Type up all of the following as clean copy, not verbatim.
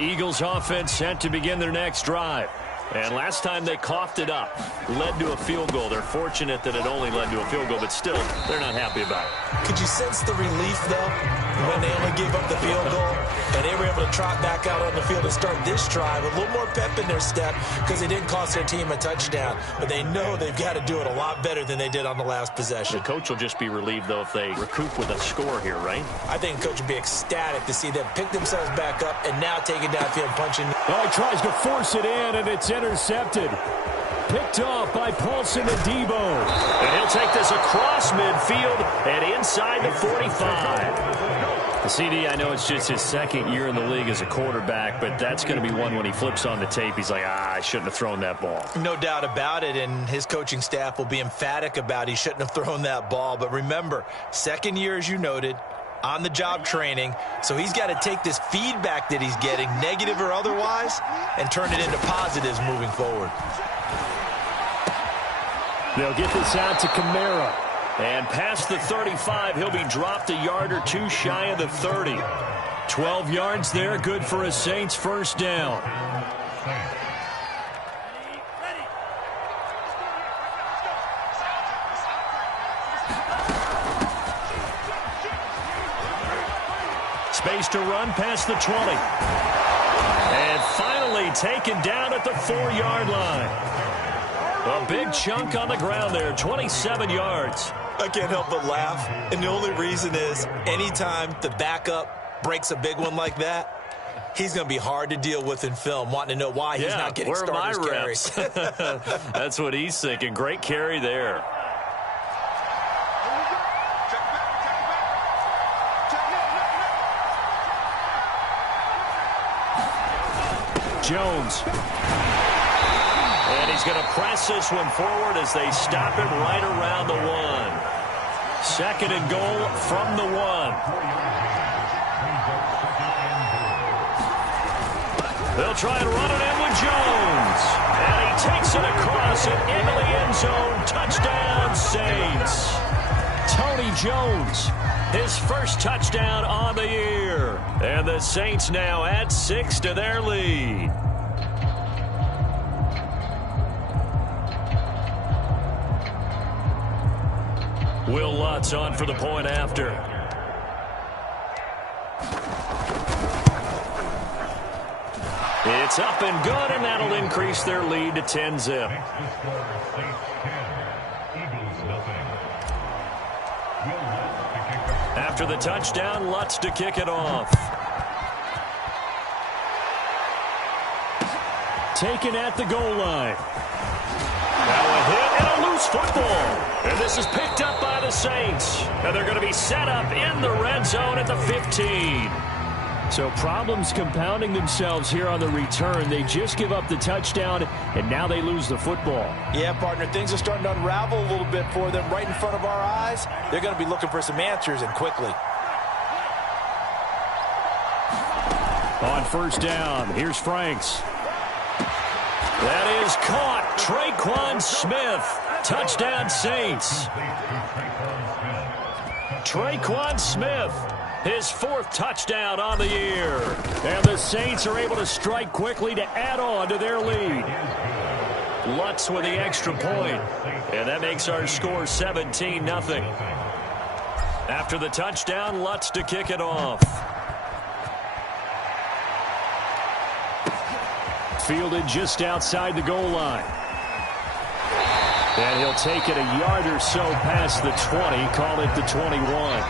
Eagles offense set to begin their next drive. And last time they coughed it up, led to a field goal. They're fortunate that it only led to a field goal, but still, they're not happy about it. Could you sense the relief, though, when they only gave up the field goal? And they were able to trot back out on the field and start this drive. A little more pep in their step because they didn't cost their team a touchdown. But they know they've got to do it a lot better than they did on the last possession. The coach will just be relieved, though, if they recoup with a score here, right? I think the coach would be ecstatic to see them pick themselves back up and now take it downfield, punching. Oh, he tries to force it in, and it's intercepted. Picked off by Paulson Adebo. And he'll take this across midfield and inside the 45. The CD, I know it's just his second year in the league as a quarterback, but that's going to be one when he flips on the tape. He's like, I shouldn't have thrown that ball. No doubt about it, and his coaching staff will be emphatic about he shouldn't have thrown that ball. But remember, second year, as you noted, on-the-job training, so he's got to take this feedback that he's getting, negative or otherwise, and turn it into positives moving forward. They'll get this out to Kamara. And past the 35, he'll be dropped a yard or two shy of the 30. 12 yards there, good for a Saints first down. Space to run past the 20. And finally taken down at the 4-yard line. A big chunk on the ground there, 27 yards. I can't help but laugh, and the only reason is anytime the backup breaks a big one like that, he's going to be hard to deal with in film, wanting to know why he's not getting starters carries. That's what he's thinking. Great carry there. Jones. And he's going to press this one forward as they stop him right around the 1. Second and goal from the 1. They'll try and run it in with Jones. And he takes it across and into the end zone. Touchdown, Saints. Tony Jones, his first touchdown on the year. And the Saints now add 6 to their lead. Will Lutz on for the point after. It's up and good, and that'll increase their lead to 10-zip. After the touchdown, Lutz to kick it off. Taken at the goal line. Now a hit and a loose football. And this is picked up by the Saints. And they're going to be set up in the red zone at the 15. So problems compounding themselves here on the return. They just give up the touchdown, and now they lose the football. Yeah, partner, things are starting to unravel a little bit for them right in front of our eyes. They're going to be looking for some answers, and quickly. On first down, here's Franks. That is caught. Traquan Smith. Touchdown, Saints. Traquan Smith, his 4th touchdown on the year. And the Saints are able to strike quickly to add on to their lead. Lutz with the extra point. And that makes our score 17-0. After the touchdown, Lutz to kick it off. Fielded just outside the goal line. And he'll take it a yard or so past the 20, call it the 21.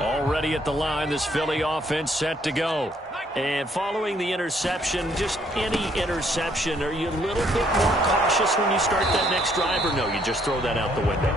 Already at the line, this Philly offense set to go. And following the interception, just any interception, are you a little bit more cautious when you start that next drive, or no, you just throw that out the window?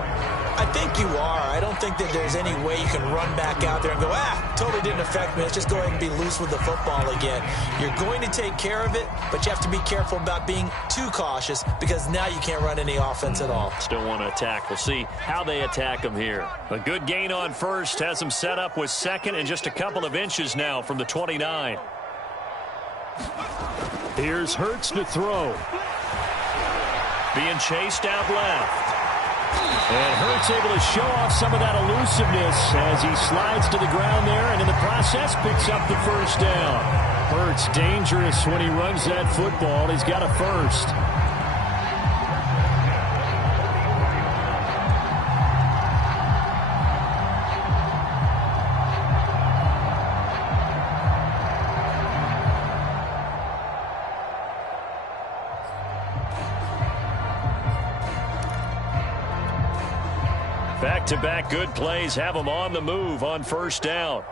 I think you are. I don't think that there's any way you can run back out there and go, totally didn't affect me. Let's just go ahead and be loose with the football again. You're going to take care of it, but you have to be careful about being too cautious because now you can't run any offense at all. Still want to attack. We'll see how they attack them here. A good gain on first has them set up with second and just a couple of inches now from the 29. Here's Hurts to throw. being chased out left. And Hurts able to show off some of that elusiveness as he slides to the ground there and in the process picks up the first down. Hurts dangerous when he runs that football. He's got a first. Back-to-back good plays have them on the move on first down.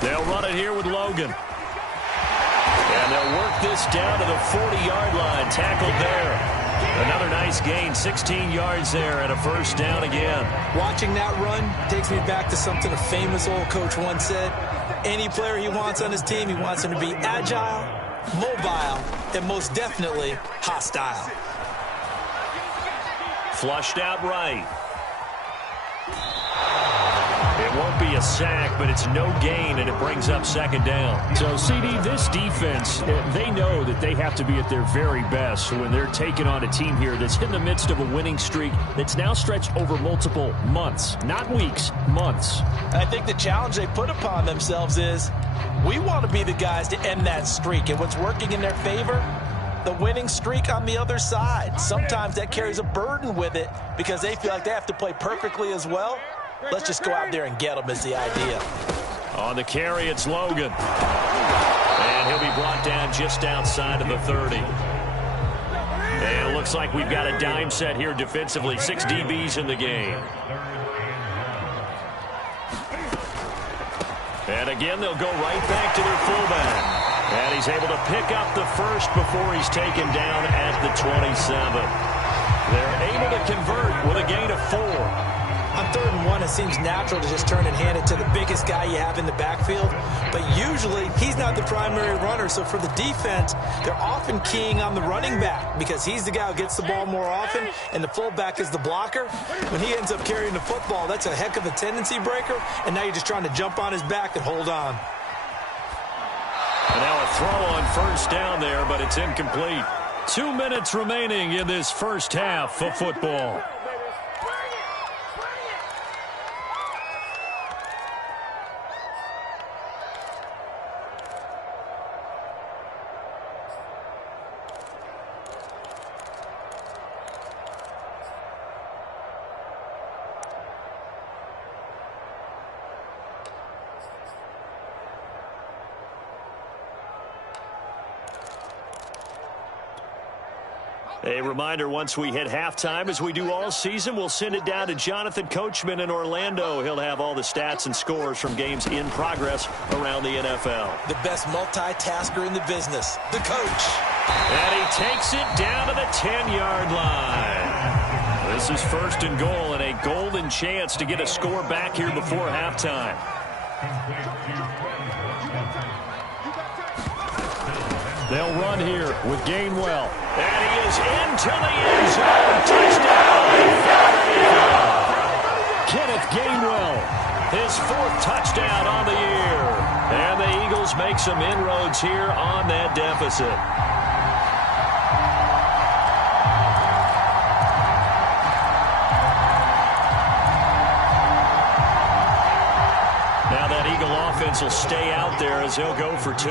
They'll run it here with Logan. And they'll work this down to the 40-yard line. Tackled there. Another nice gain, 16 yards there and a first down again. Watching that run takes me back to something a famous old coach once said. Any player he wants on his team, he wants him to be agile, mobile, and most definitely hostile. Flushed out right. It won't be a sack, but it's no gain, and it brings up second down. So, CD, this defense, they know that they have to be at their very best when they're taking on a team here that's in the midst of a winning streak that's now stretched over multiple months, not weeks, months. I think the challenge they put upon themselves is we want to be the guys to end that streak, and what's working in their favor, the winning streak on the other side. Sometimes that carries a burden with it because they feel like they have to play perfectly as well. Let's just go out there and get them is the idea. On the carry, it's Logan. And he'll be brought down just outside of the 30. And it looks like we've got a dime set here defensively. 6 DBs in the game. And again, they'll go right back to their fullback. And he's able to pick up the first before he's taken down at the 27. They're able to convert with a gain of 4. On 3rd and 1, it seems natural to just turn and hand it to the biggest guy you have in the backfield. But usually, he's not the primary runner. So for the defense, they're often keying on the running back because he's the guy who gets the ball more often, and the fullback is the blocker. When he ends up carrying the football, that's a heck of a tendency breaker, and now you're just trying to jump on his back and hold on. And now a throw on first down there, but it's incomplete. 2 minutes remaining in this first half of football. A reminder, once we hit halftime, as we do all season, we'll send it down to Jonathan Coachman in Orlando. He'll have all the stats and scores from games in progress around the NFL. The best multitasker in the business, the coach. And he takes it down to the 10-yard line. This is 1st and goal and a golden chance to get a score back here before halftime. They'll run here with Gainwell. And he is into the end zone. Touchdown. Kenneth Gainwell. His 4th touchdown on the year. And the Eagles make some inroads here on that deficit. Now that Eagle offense will stay out there as he'll go for 2.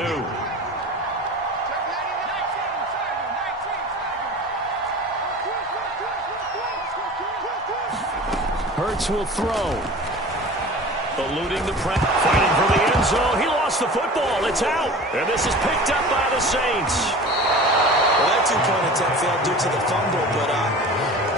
Hurts will throw. Eluding the press, fighting for the end zone. He lost the football. It's out. And this is picked up by the Saints. Well, that 2-point attempt failed due to the fumble, but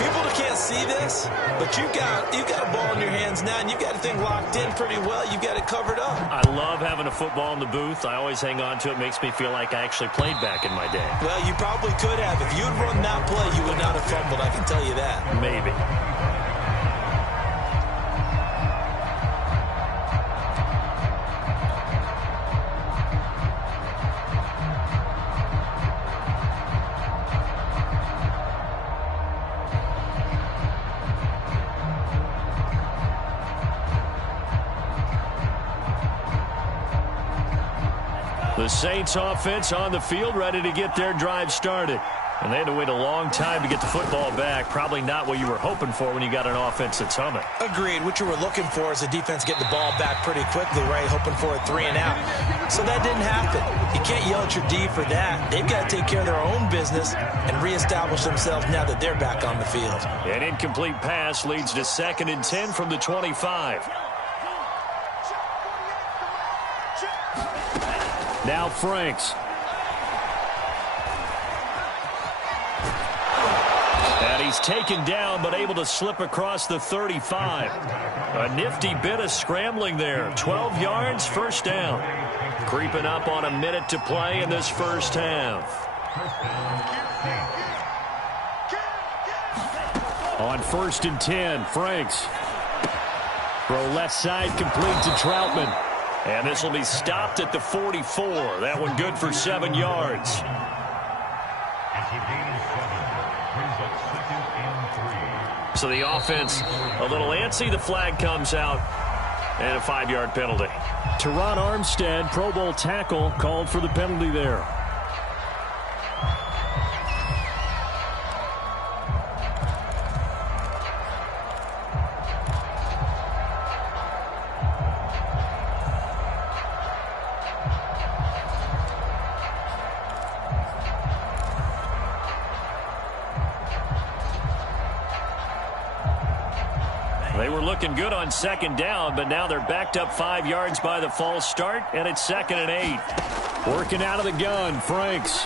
people can't see this, but you've got a ball in your hands now, and you've got the thing locked in pretty well. You've got it covered up. I love having a football in the booth. I always hang on to it. Makes me feel like I actually played back in my day. Well, you probably could have. If you'd run that play, you would not have fumbled. I can tell you that. Maybe. The The Saints offense on the field, ready to get their drive started. And they had to wait a long time to get the football back. Probably not what you were hoping for when you got an offense that's humming. Agreed. What you were looking for is the defense getting the ball back pretty quickly, right? Hoping for a 3 and out. So that didn't happen. You can't yell at your D for that. They've got to take care of their own business and reestablish themselves now that they're back on the field. An incomplete pass leads to 2nd and 10 from the 25. Now Franks. And he's taken down, but able to slip across the 35. A nifty bit of scrambling there. 12 yards, first down. Creeping up on a minute to play in this first half. On 1st and 10, Franks. Throw left side, complete to Troutman. And this will be stopped at the 44. That one good for 7 yards. So the offense a little antsy. The flag comes out. And a 5-yard penalty. Teron Armstead, Pro Bowl tackle, called for the penalty there. They were looking good on 2nd down, but now they're backed up 5 yards by the false start, and it's 2nd and 8. Working out of the gun, Franks.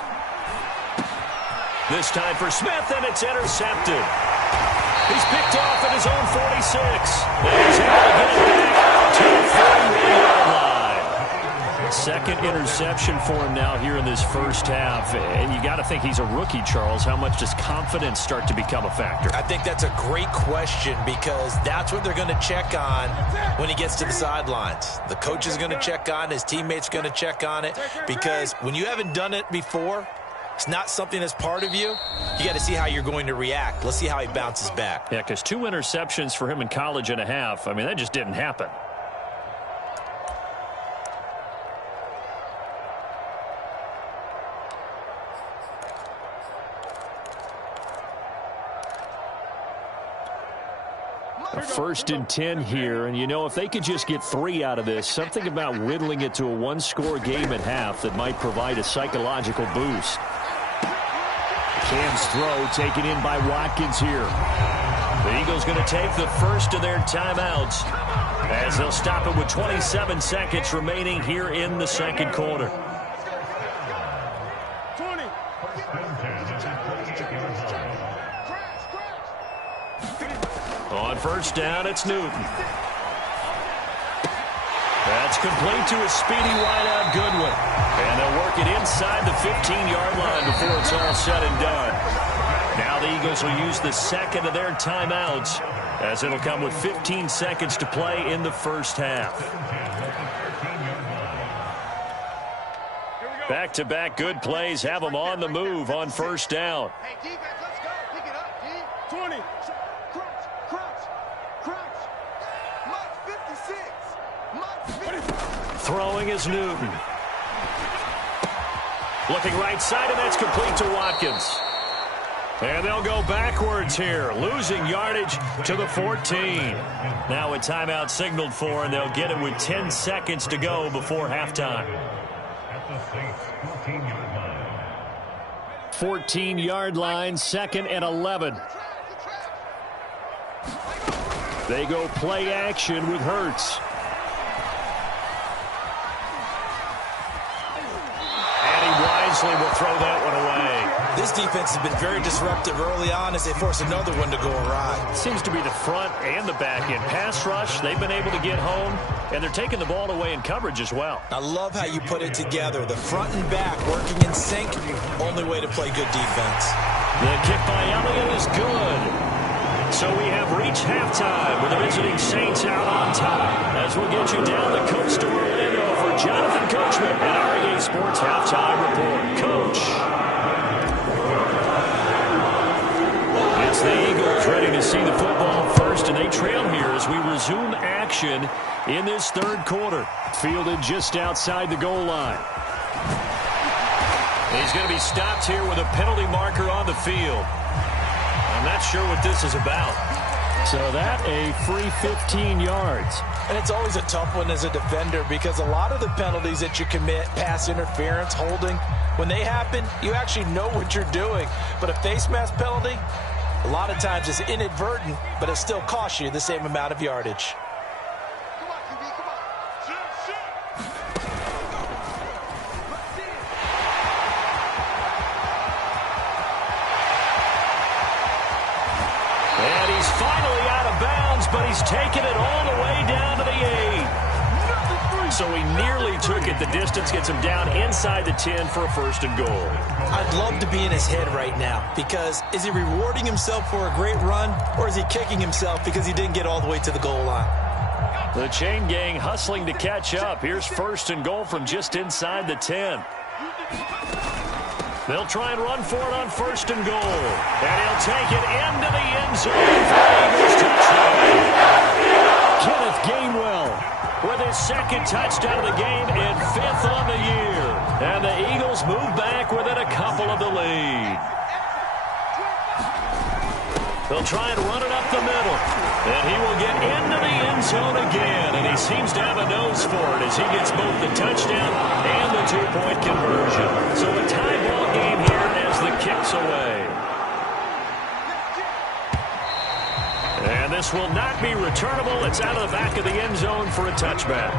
This time for Smith, and it's intercepted. He's picked off at his own 46. And he's able to get it back to the 41-yard line. 2nd interception for him now here in this first half. And you got to think he's a rookie, Charles. How much does confidence start to become a factor? I think that's a great question because that's what they're going to check on when he gets to the sidelines. The coach is going to check on it. His teammates are going to check on it because when you haven't done it before, it's not something that's part of you. You got to see how you're going to react. Let's see how he bounces back. Yeah, because 2 interceptions for him in college and a half. I mean, that just didn't happen. A 1st and 10 here, and you know, if they could just get 3 out of this, something about whittling it to a 1-score game at half that might provide a psychological boost. Cam's throw taken in by Watkins here. The Eagles going to take the first of their timeouts as they'll stop it with 27 seconds remaining here in the 2nd quarter. On 1st down, it's Newton. That's complete to a speedy wideout Goodwin. And they'll work it inside the 15-yard line before it's all said and done. Now the Eagles will use the 2nd of their timeouts as it'll come with 15 seconds to play in the first half. Back-to-back good plays have them on the move on 1st down. Hey, defense, let's go. Pick it up, D. 20. Throwing is Newton. Looking right side, and that's complete to Watkins. And they'll go backwards here, losing yardage to the 14. Now a timeout signaled for, and they'll get it with 10 seconds to go before halftime. 14-yard line, 2nd and 11. They go play action with Hurts. Will throw that one away. This defense has been very disruptive early on as they force another one to go awry. Seems to be the front and the back end. Pass rush, they've been able to get home, and they're taking the ball away in coverage as well. I love how you put it together. The front and back working in sync, only way to play good defense. The kick by Elliott is good. So we have reached halftime with the visiting Saints out on top. As we'll get you down the coast to Orlando for Jonathan Coachman at REA Sports Halftime Report. Coach. It's the Eagles ready to see the football first, and they trail here as we resume action in this 3rd quarter. Fielded just outside the goal line. He's going to be stopped here with a penalty marker on the field. I'm not sure what this is about. So that a free 15 yards. And it's always a tough one as a defender because a lot of the penalties that you commit, pass interference, holding, when they happen, you actually know what you're doing. But a face mask penalty, a lot of times it's inadvertent, but it still costs you the same amount of yardage. Finally out of bounds, but he's taken it all the way down to the 8. So he nearly took it the distance, gets him down inside the 10 for a 1st and goal. I'd love to be in his head right now because is he rewarding himself for a great run or is he kicking himself because he didn't get all the way to the goal line? The chain gang hustling to catch up. Here's 1st and goal from just inside the 10. They'll try and run for it on 1st and goal. And he'll take it into the end zone for the Eagles touchdown. Kenneth Gainwell with his 2nd touchdown of the game and 5th on the year. And the Eagles move back within a couple of the lead. They'll try and run it up the middle. And he will get into the end zone again. And he seems to have a nose for it as he gets both the touchdown and the 2-point conversion. So a tie ball game here as the kick's away. And this will not be returnable. It's out of the back of the end zone for a touchback.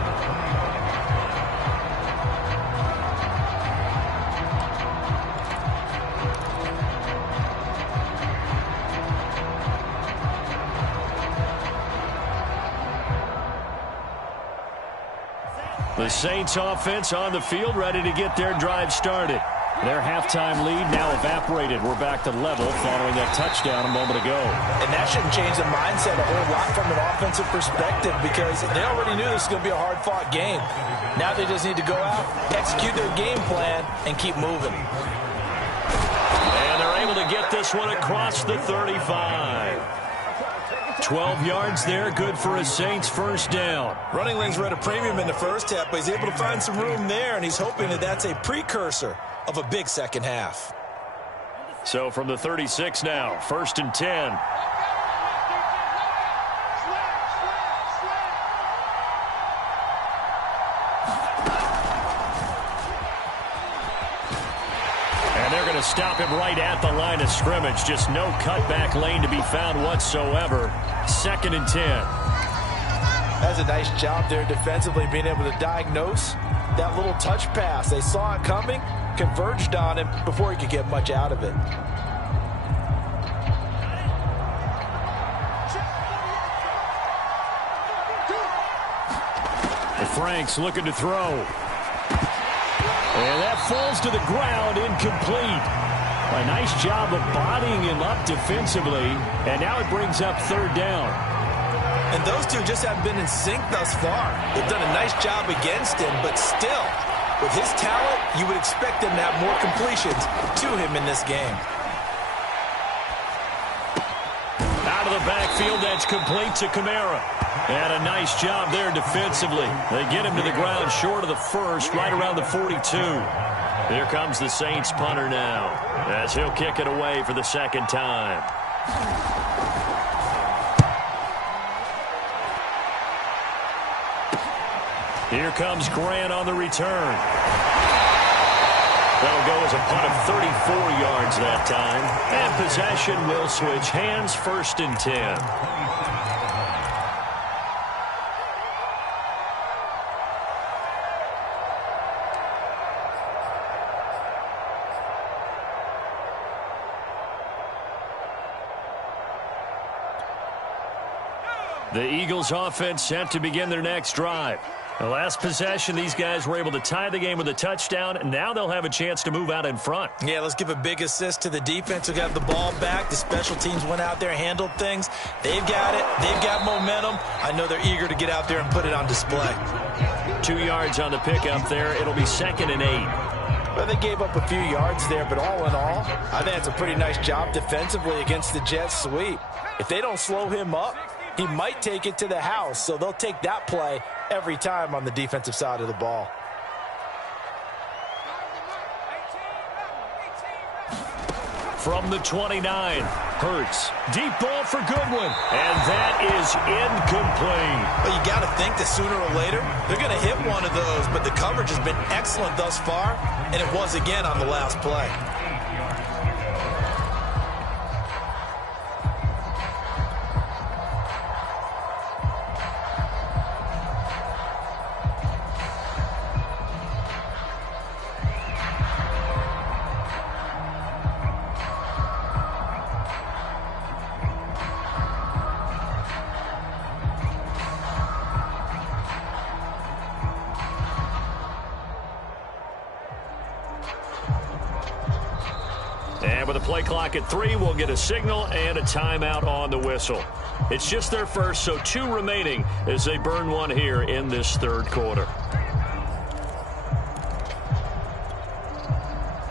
The Saints offense on the field, ready to get their drive started. Their halftime lead now evaporated. We're back to level following that touchdown a moment ago. And that shouldn't change the mindset a whole lot from an offensive perspective because they already knew this was going to be a hard-fought game. Now they just need to go out, execute their game plan, and keep moving. And they're able to get this one across the 35. 12 yards there, good for a Saints 1st down. Running lanes were at a premium in the first half, but he's able to find some room there, and he's hoping that that's a precursor of a big second half. So from the 36 now, 1st and 10. Stop him right at the line of scrimmage. Just no cutback lane to be found whatsoever. 2nd and 10. That's a nice job there defensively, being able to diagnose that little touch pass. They saw it coming, converged on him before he could get much out of it. The Franks looking to throw. And that falls to the ground, incomplete. A nice job of bodying him up defensively, and now it brings up 3rd down. And those two just haven't been in sync thus far. They've done a nice job against him, but still, with his talent, you would expect them to have more completions to him in this game. Out of the backfield, that's complete to Kamara. And a nice job there defensively. They get him to the ground short of the 1st, right around the 42. Here comes the Saints punter now, as he'll kick it away for the 2nd time. Here comes Grant on the return. That'll go as a punt of 34 yards that time. And possession will switch hands, 1st and 10. The Eagles offense set to begin their next drive. The last possession, these guys were able to tie the game with a touchdown, and now they'll have a chance to move out in front. Yeah, let's give a big assist to the defense who got the ball back. The special teams went out there, handled things. They've got it. They've got momentum. I know they're eager to get out there and put it on display. 2 yards on the pickup there. It'll be 2nd and 8. Well, they gave up a few yards there, but all in all, I think it's a pretty nice job defensively against the Jets sweep. If they don't slow him up, he might take it to the house, so they'll take that play every time on the defensive side of the ball. From the 29, Hurts. Deep ball for Goodwin. And that is incomplete. Well, you got to think that sooner or later, they're going to hit one of those, but the coverage has been excellent thus far, and it was again on the last play. And with a play clock at 3, we'll get a signal and a timeout on the whistle. It's just their first, so 2 remaining as they burn one here in this third quarter.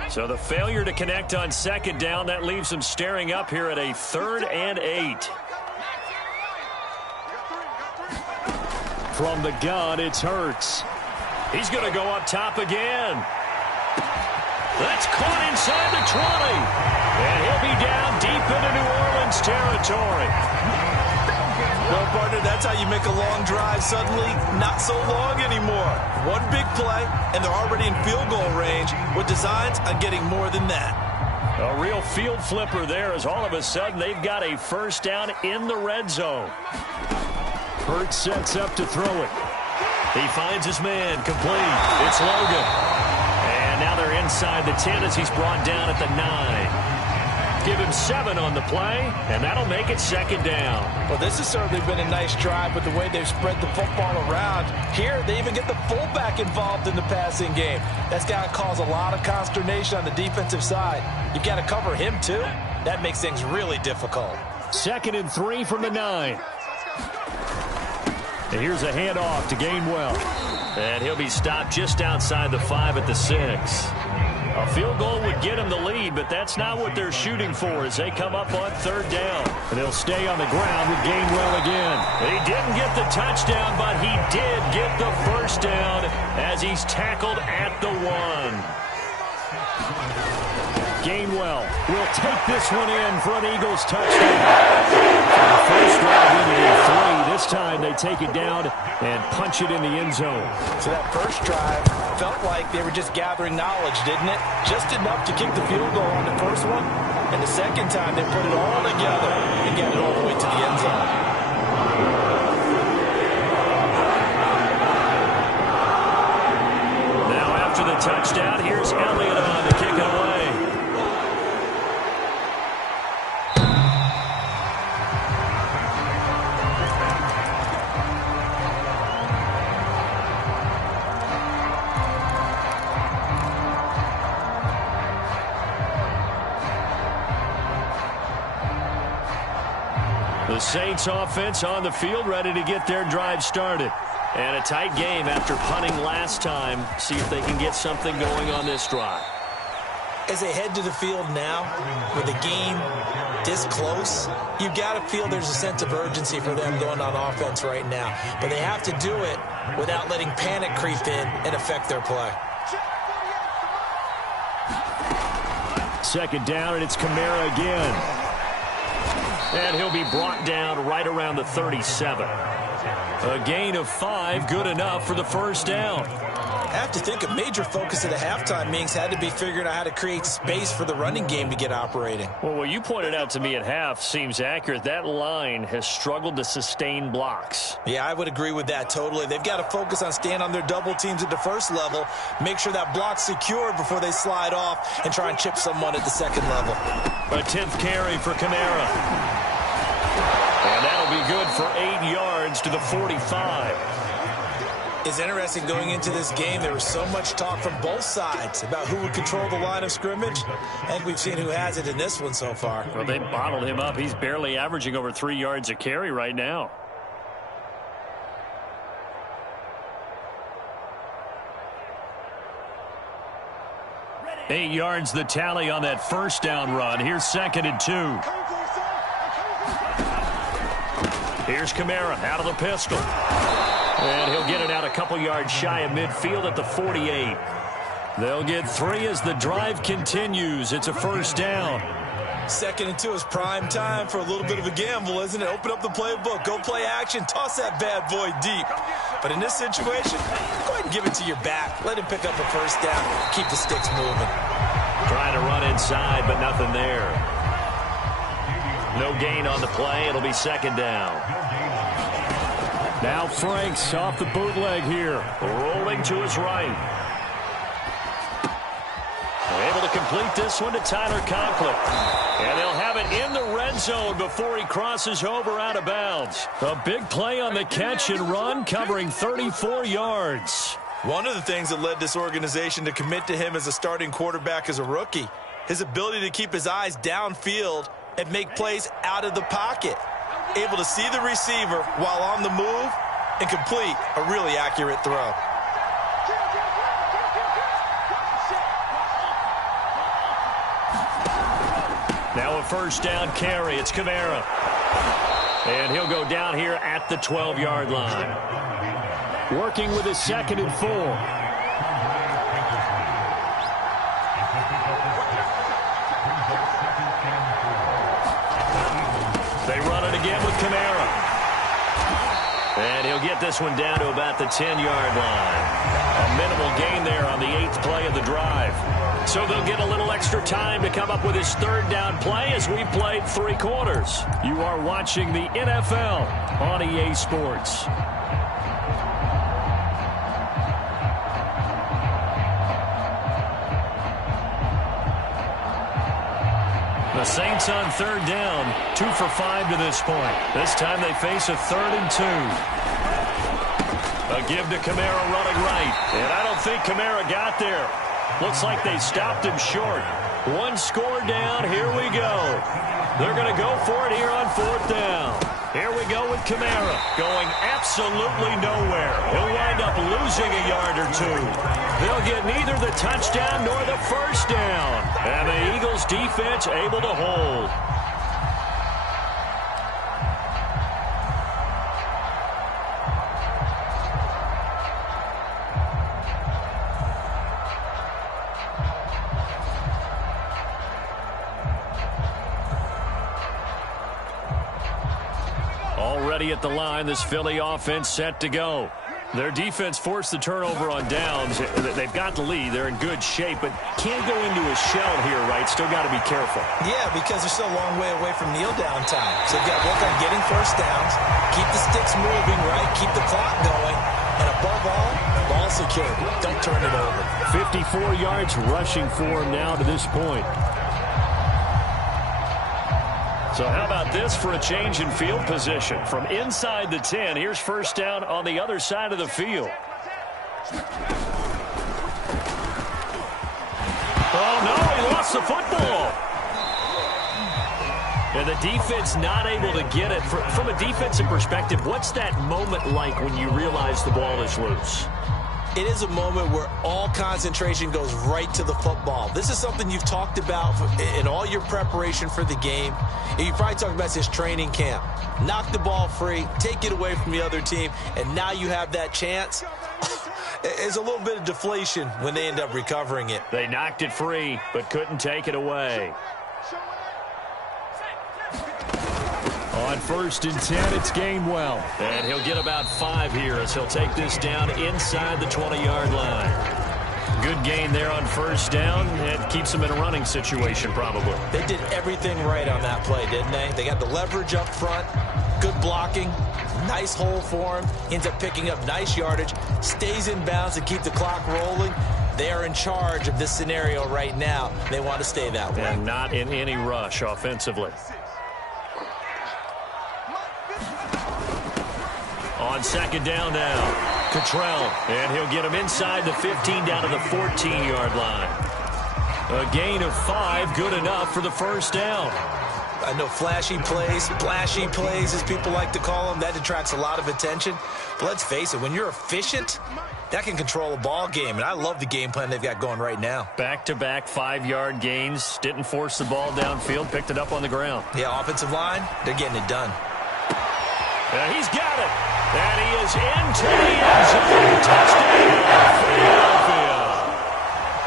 So the failure to connect on second down, that leaves them staring up here at a 3rd and 8. From the gun, it's Hurts. He's going to go up top again. That's caught inside the 20. And he'll be down deep into New Orleans territory. Well, partner, that's how you make a long drive suddenly not so long anymore. One big play, and they're already in field goal range with designs on getting more than that. A real field flipper there as all of a sudden they've got a first down in the red zone. Hurts sets up to throw it. He finds his man, complete. It's Logan. And now they're inside the 10 as he's brought down at the 9. Give him 7 on the play, and that'll make it second down. Well, this has certainly been a nice drive with the way they've spread the football around. Here, they even get the fullback involved in the passing game. That's got to cause a lot of consternation on the defensive side. You've got to cover him, too. That makes things really difficult. 2nd and 3 from the 9. And here's a handoff to Gainwell. And he'll be stopped just outside the 5 at the 6. A field goal would get them the lead, but that's not what they're shooting for as they come up on 3rd down. And they'll stay on the ground with Gainwell again. He didn't get the touchdown, but he did get the first down as he's tackled at the 1. Gainwell will take this one in for an Eagles touchdown. The first drive into 3. This time they take it down and punch it in the end zone. So that first drive felt like they were just gathering knowledge, didn't it? Just enough to kick the field goal on the first one. And the second time they put it all together and get it all the way to the end zone. Now after the touchdown, here's Elliott on to kick it away. The Saints offense on the field, ready to get their drive started. And a tight game after punting last time. See if they can get something going on this drive. As they head to the field now, with the game this close, you've got to feel there's a sense of urgency for them going on offense right now. But they have to do it without letting panic creep in and affect their play. 2nd down, and it's Kamara again. And he'll be brought down right around the 37. A gain of 5, good enough for the first down. I have to think a major focus of the halftime meetings had to be figuring out how to create space for the running game to get operating. Well, what you pointed out to me at half seems accurate. That line has struggled to sustain blocks. Yeah, I would agree with that totally. They've got to focus on staying on their double teams at the first level, make sure that block's secured before they slide off and try and chip someone at the second level. A 10th carry for Kamara. And that'll be good for 8 yards to the 45. It's interesting going into this game. There was so much talk from both sides about who would control the line of scrimmage. I think we've seen who has it in this one so far. Well, they bottled him up. He's barely averaging over 3 yards a carry right now. Ready. 8 yards the tally on that first down run. Here's 2nd and 2. Here's Kamara out of the pistol. And he'll get it out a couple yards shy of midfield at the 48. They'll get 3 as the drive continues. It's a first down. 2nd and 2 is prime time for a little bit of a gamble, isn't it? Open up the playbook, go play action, toss that bad boy deep. But in this situation, go ahead and give it to your back. Let him pick up a first down. Keep the sticks moving. Trying to run inside, but nothing there. No gain on the play. It'll be 2nd down. Now Franks off the bootleg here. Rolling to his right. Able to complete this one to Tyler Conklin. And they'll have it in the red zone before he crosses over out of bounds. A big play on the catch and run, covering 34 yards. One of the things that led this organization to commit to him as a starting quarterback as a rookie, his ability to keep his eyes downfield and make plays out of the pocket. Able to see the receiver while on the move and complete a really accurate throw. Now a first down carry. It's Kamara. And he'll go down here at the 12-yard line. Working with his 2nd and 4. They run it again with Kamara. And he'll get this one down to about the 10-yard line. A minimal gain there on the 8th play of the drive. So they'll get a little extra time to come up with his 3rd down play as we played 3 quarters. You are watching the NFL on EA Sports. The Saints on 3rd down, 2 for 5 to this point. This time they face a 3rd and 2. A give to Kamara running right. And I don't think Kamara got there. Looks like they stopped him short. 1 score down. Here we go. They're going to go for it here on 4th down. Here we go with Kamara going absolutely nowhere. He'll wind up losing a yard or 2. They'll get neither the touchdown nor the first down. And the Eagles defense able to hold. Already at the line, this Philly offense set to go. Their defense forced the turnover on downs. They've got the lead. They're in good shape, but can't go into a shell here, right? Still got to be careful. Yeah, because they're still a long way away from kneel down time. So they've got to work on getting first downs, keep the sticks moving, right? Keep the clock going. And above all, ball secured. Don't turn it over. 54 yards rushing for him now to this point. So how about this for a change in field position? From inside the 10, here's first down on the other side of the field. Oh, no, he lost the football. And the defense not able to get it. From a defensive perspective, what's that moment like when you realize the ball is loose? It is a moment where all concentration goes right to the football. This is something you've talked about in all your preparation for the game. And you probably talked about this training camp. Knock the ball free, take it away from the other team, and now you have that chance. It's a little bit of deflation when they end up recovering it. They knocked it free, but couldn't take it away. On 1st and 10, it's Gainwell. And he'll get about 5 here as he'll take this down inside the 20-yard line. Good gain there on first down. It keeps them in a running situation probably. They did everything right on that play, didn't they? They got the leverage up front, good blocking, nice hole for him, ends up picking up nice yardage, stays in bounds to keep the clock rolling. They are in charge of this scenario right now. They want to stay that way. And not in any rush offensively. On 2nd down now, Cottrell, and he'll get him inside the 15 down to the 14-yard line. A gain of 5, good enough for the first down. I know flashy plays, as people like to call them, that attracts a lot of attention. But let's face it, when you're efficient, that can control a ball game, and I love the game plan they've got going right now. Back-to-back 5-yard gains, didn't force the ball downfield, picked it up on the ground. Yeah, offensive line, they're getting it done. He's got it. And he is into the end zone. Touchdown, Philadelphia.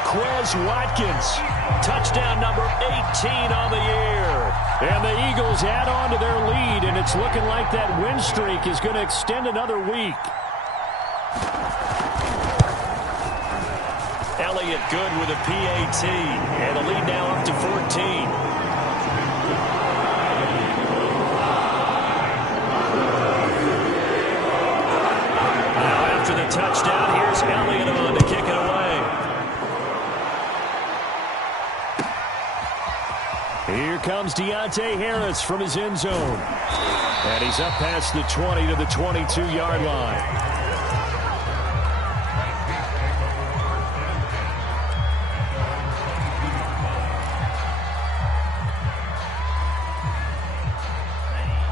Quez Watkins. Touchdown number 18 on the year. And the Eagles add on to their lead, and it's looking like that win streak is going to extend another week. Elliott good with a PAT, and the lead now up to 14. Now after the touchdown, here's Elliott on to kick it away. Here comes Deontay Harris from his end zone. And he's up past the 20 to the 22-yard line.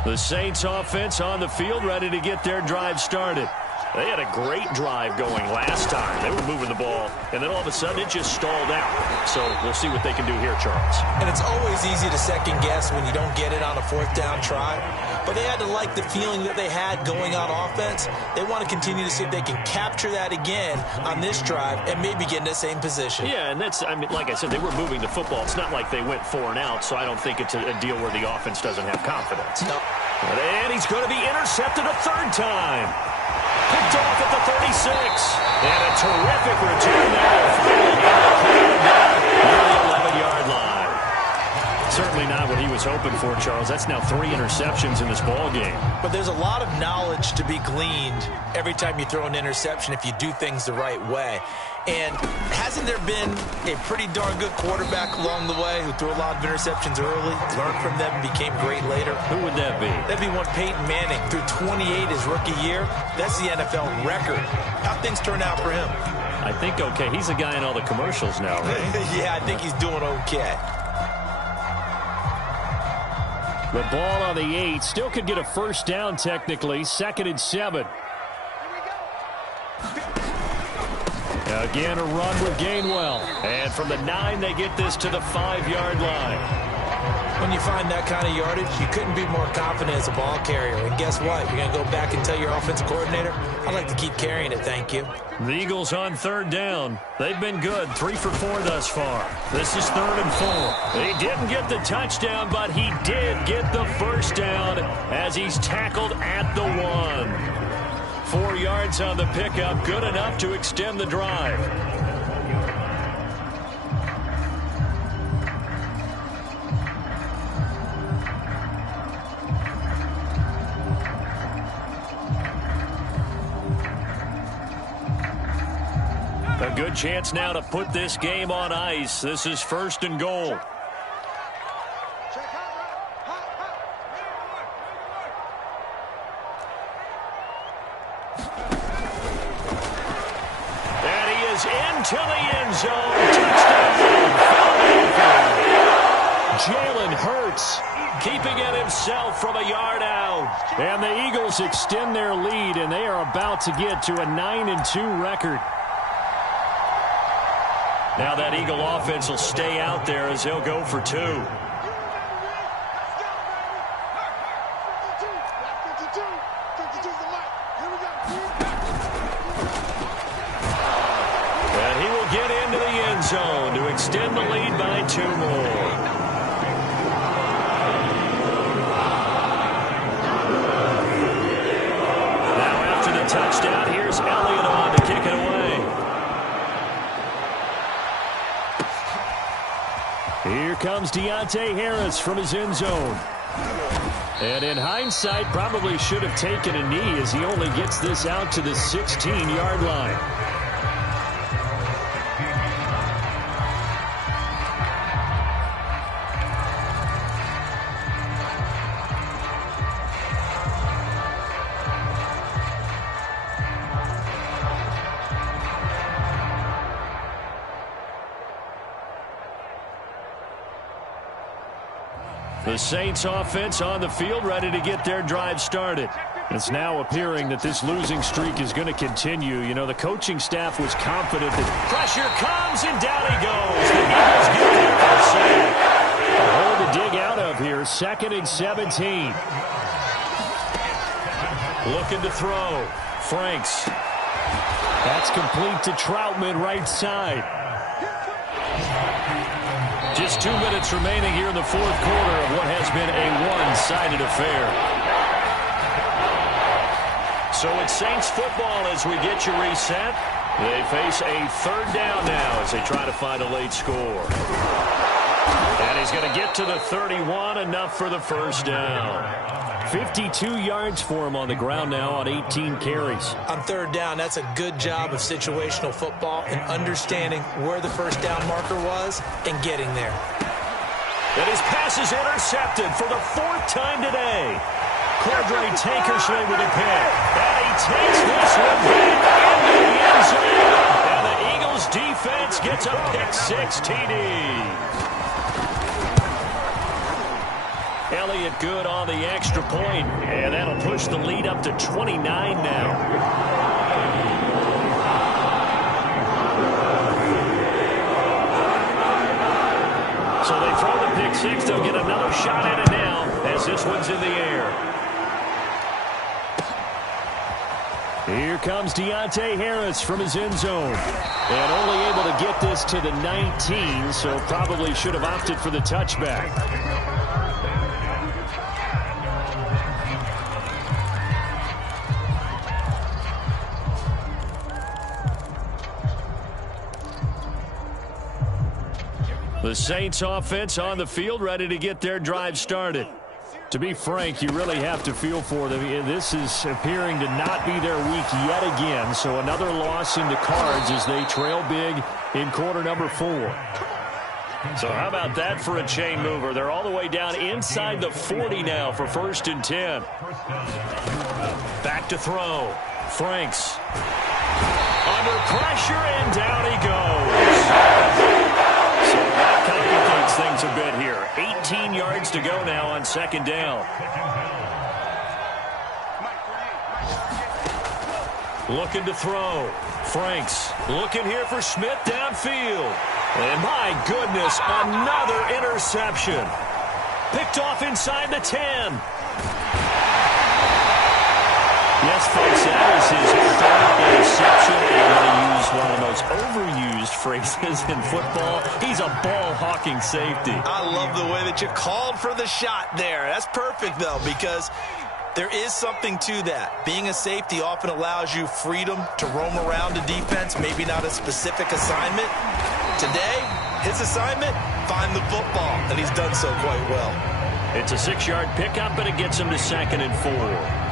The Saints offense on the field, ready to get their drive started. They had a great drive going last time. They were moving the ball, and then all of a sudden it just stalled out. So we'll see what they can do here, Charles. And it's always easy to second guess when you don't get it on a fourth down try. But they had to like the feeling that they had going on offense. They want to continue to see if they can capture that again on this drive and maybe get in the same position. Yeah, and that's, I mean, like I said, they were moving the football. It's not like they went 4 and out, so I don't think it's a deal where the offense doesn't have confidence. No. And he's going to be intercepted a third time. Picked off at the 36. And a terrific return there. Near the 11-yard line. Certainly not what he was hoping for, Charles. That's now 3 interceptions in this ball game. But there's a lot of knowledge to be gleaned every time you throw an interception if you do things the right way. And hasn't there been a pretty darn good quarterback along the way who threw a lot of interceptions early, learned from them, and became great later? Who would that be? That'd be one Peyton Manning threw 28 his rookie year. That's the NFL record. How things turn out for him? I think okay. He's a guy in all the commercials now, right? Yeah, I think he's doing okay. The ball on the 8. Still could get a first down technically. 2nd and 7. Again, a run with Gainwell. And from the 9, they get this to the 5-yard line. When you find that kind of yardage, you couldn't be more confident as a ball carrier. And guess what? You're going to go back and tell your offensive coordinator, I'd like to keep carrying it, thank you. The Eagles on 3rd down. They've been good, 3 for 4 thus far. This is 3rd and 4. He didn't get the touchdown, but he did get the first down as he's tackled at the 1. 4 yards on the pickup, good enough to extend the drive. A good chance now to put this game on ice. This is 1st and goal. To the end zone. Touchdown. Jalen Hurts keeping it himself from a yard out. And the Eagles extend their lead, and they are about to get to a 9-2 record. Now that Eagle offense will stay out there as they'll go for 2. Zone to extend the lead by 2 more. Now after the touchdown, here's Elliott on to kick it away. Here comes Deontay Harris from his end zone. And in hindsight, probably should have taken a knee as he only gets this out to the 16-yard line. The Saints offense on the field, ready to get their drive started. It's now appearing that this losing streak is going to continue. You know, the coaching staff was confident that pressure comes, and down he goes. The Eagles get there for a save. A hole to dig out of here. 2nd and 17. Looking to throw. Franks. That's complete to Troutman, right side. Just 2 minutes remaining here in the fourth quarter of what has been a one-sided affair. So it's Saints football as we get you reset. They face a third down now as they try to find a late score. And he's going to get to the 31, enough for the first down. 52 yards for him on the ground now on 18 carries. On third down, that's a good job of situational football and understanding where the first down marker was and getting there. And his pass is intercepted for the fourth time today. Cordray Tankersley with a pick. And he takes this one back into the end zone. And the Eagles defense gets a pick-6 TD. Elliott good on the extra point, and that'll push the lead up to 29 now. So they throw the pick-6. They'll get another shot at it now as this one's in the air. Here comes Deontay Harris from his end zone. And only able to get this to the 19, so probably should have opted for the touchback. The Saints offense on the field, ready to get their drive started. To be frank, you really have to feel for them. This is appearing to not be their week yet again. So another loss in the cards as they trail big in quarter number 4. So how about that for a chain mover? They're all the way down inside the 40 now for 1st and 10. Back to throw. Franks. Under pressure, and down he goes. So that complicates things a bit here. 18 yards to go now on 2nd down. Looking to throw. Franks looking here for Smith downfield. And my goodness, another interception. Picked off inside the 10. Yes, folks, that is his 3rd interception. And I'm going to use one of the most overused phrases in football. He's a ball-hawking safety. I love the way that you called for the shot there. That's perfect, though, because there is something to that. Being a safety often allows you freedom to roam around a defense, maybe not a specific assignment. Today, his assignment, find the football, and he's done so quite well. It's a 6-yard pickup, but it gets him to 2nd and 4.